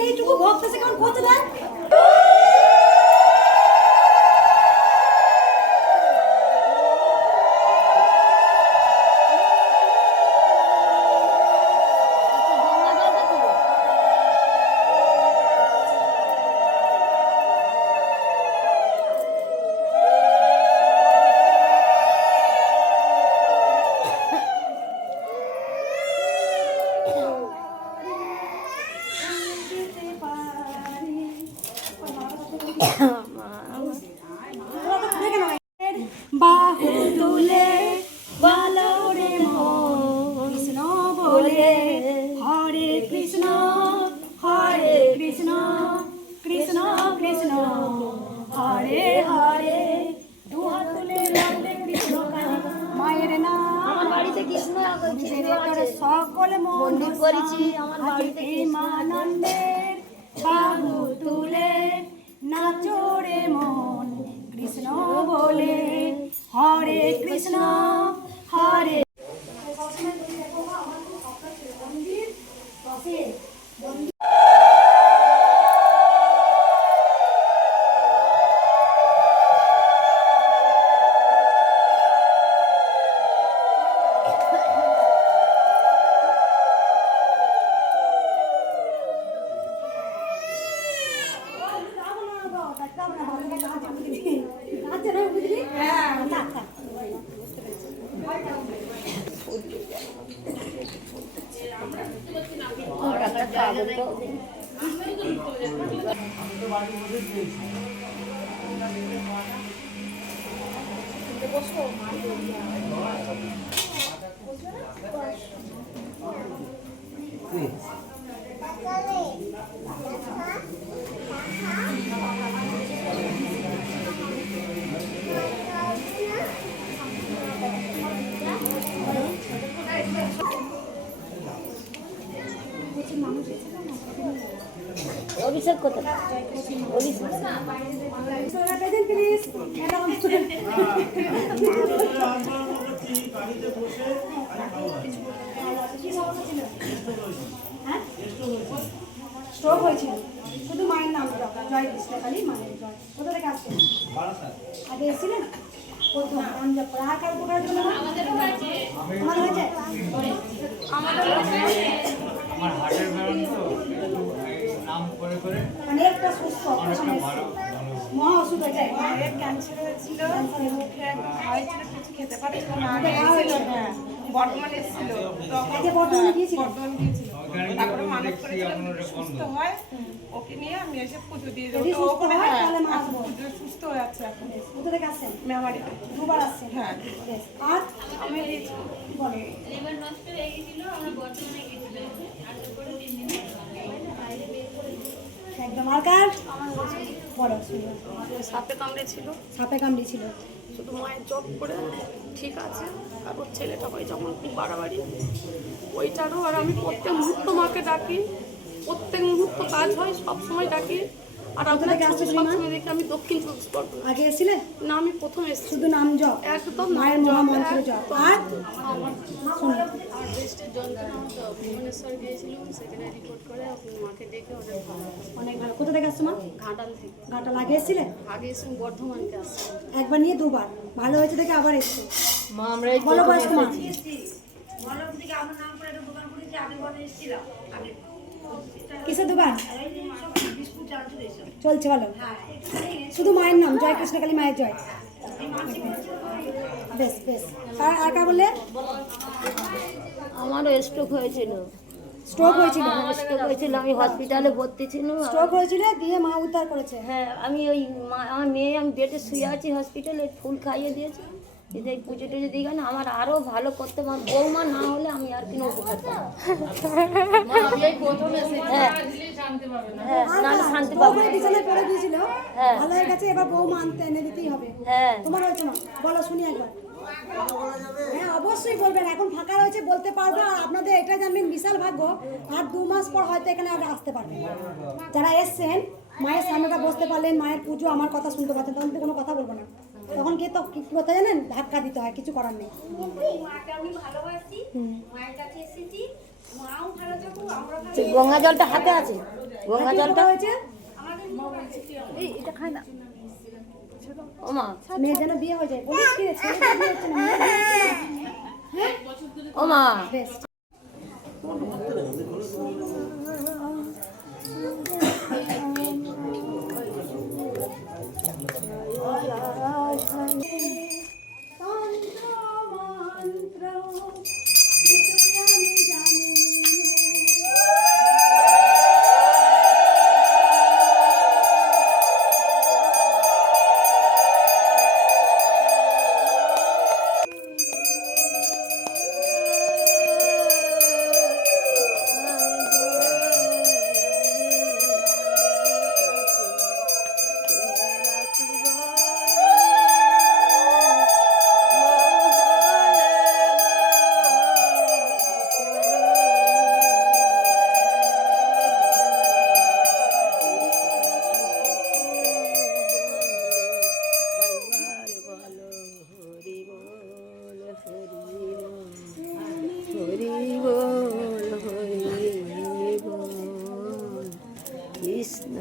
এইটুকু ভক্ত সে কেমন করতে দেয়। বাহু তুলে বলো রে মন কৃষ্ণ বলে হরে কৃষ্ণ কৃষ্ণ কৃষ্ণ হরে হরে দুহাত তুলে বলতে কৃষ্ণ মায়ের নাম বাড়িতে কৃষ্ণ সকল মন করেছি আমার বাড়িতে আনন্দের বাহু তুলে নাচো রে মন কৃষ্ণ বলে হরে কৃষ্ণ হরে অভিষেক কোথায়? স্ট্রোক হয়েছিল, শুধু মায়ের নাম জয় কৃষ্ণ কালী মায়ের জয়। কোথা থেকে আসছেন? আগে এসেছিলেন প্রথম নাম জপ করে। আর কারো উপকারের জন্য আমাদের হয়েছে আমার হার্টের ব্যাপার তো নাম করে করে মানে একটা সুস্থ অপারেশন হয়েছে, মহা ওষুধ হয়ে যায়। মায়ের ক্যান্সার হয়েছিল, মুখে হয়েছিল, কিছু খেতে পারছিল না। হ্যাঁ, বর্ধমান এসেছিল, আগে বর্ধমানে গিয়েছিল। বর্ধমান গিয়েছিল, তারপরে মানত করেছিলাম যদি সুস্থ হয় ওকে নিয়ে আমি এসে পুজো দিয়ে দেবো। যদি তো সুস্থ ওখানে হয় হ্যাঁ, তাহলে মা আসবো। পুজো সুস্থ হয়ে আছে এখন। কোথা থেকে আসছেন? মেমারি দুবার আসছেন? হ্যাঁ। বেশ। আর আমি দিয়েছি বলো লিভার নষ্ট হয়ে গেছিল, আমরা বর্তমানে গেছিলাম আসার পরে 3 দিন বাইরে বের করে একদম। আর কার? বলো শুনো। সাপে কামড়েছিল, সাপে কামড়েছিল। শুধু মায়ের জব করে ঠিক আছে। আর ওর ছেলেটা হয় যখন খুব বাড়াবাড়ি ওইটারও। আর আমি প্রত্যেক মুহূর্ত মাকে ডাকি, প্রত্যেক মুহূর্ত কাজ হয়, সবসময় ডাকি। আর আপনার থেকে আসছো ছবি তুমি, মা? সবসময় দেখি আমি দক্ষিণ 24 পরগনা। আগে এসেছিলেন? না, আমি প্রথম এসেছি। শুধু নাম জপ, একদম মায়ের মহামন্ত্র জপ। আর শুনো, আমার ব্রেস্টের যন্ত্রণা হতো, ভুবনেশ্বর গিয়েছিলাম, সেখানে রিপোর্ট করে মাকে ডেকে ওদের ভালো অনেক ভালো। কোথা থেকে আসছো মা? ঘাটাল থেকে। ঘাটা লাগে এসেছিলেন? আগে এসে বর্ধমানকে আসছে। একবার নিয়ে দুবার ভালো হয়েছে দেখে আবার এসছে। মা আমরা এই বলো বয়স তোমার? কিসের দোকান চলছে? ভালো। শুধু মায়ের নাম জয় কৃষ্ণ কালী মায়ের জয়। বেশ বেশ। আর কার বললে? আমারও স্ট্রোক হয়েছিল। স্ট্রোক হয়েছিল? স্ট্রোক হয়েছিল, আমি হসপিটালে ভর্তি ছিল। স্ট্রোক হয়েছিল দিয়ে মা উদ্ধার করেছে। হ্যাঁ, আমি ওই আমার মেয়ে, আমি বেডে শুয়ে আছি হসপিটালে, ফুল খাইয়ে দিয়েছি। যদি এই পুজো টুজো দিই না, আমার আরও ভালো করতে পার। বৌমা না হলে আমি আর কোনো উপকার পাবো। হ্যাঁ হ্যাঁ, নাহলে শান্তি পাবো। বৌমা বিছানায় পড়ে গিয়েছিল, হ্যাঁ। ভালো হয়ে গেছে। এবার বৌমা আনতে এনে দিতেই হবে। হ্যাঁ তোমার হয়েছে না? বলো শুনি একবার। হ্যাঁ অবশ্যই বলবেন, এখন ফাঁকা রয়েছে বলতে পারবো। আর আপনাদের এটা জানবেন বিশাল ভাগ্য, আর 2 মাস পর হয়তো এখানে আর আসতে পারবেন। যারা এসছেন মায়ের সামনেটা বসতে পারলেন, মায়ের পুজো আমার কথা শুনতে পাচ্ছেন, তখন তো কোনো কথা বলবো না। তখন কি তো কি কথা জানেন, ধাক্কা দিতে হয়, কিছু করার নেই। মাকে আমি ভালোবাসি, মায়ের কাছে এসেছি, মাও ভালো থাকুক, আমরা ভালো গঙ্গা জলটা হাতে আছে, গঙ্গা জলটা হয়েছে ও মা, মেয়ে যেন বিয়ে হয়ে যায়, বলিস কি রে, ছেলেটা বিয়ে হচ্ছে না, মেয়ে বিয়ে হচ্ছে না। ও মা, বেশ কৃষ্ণ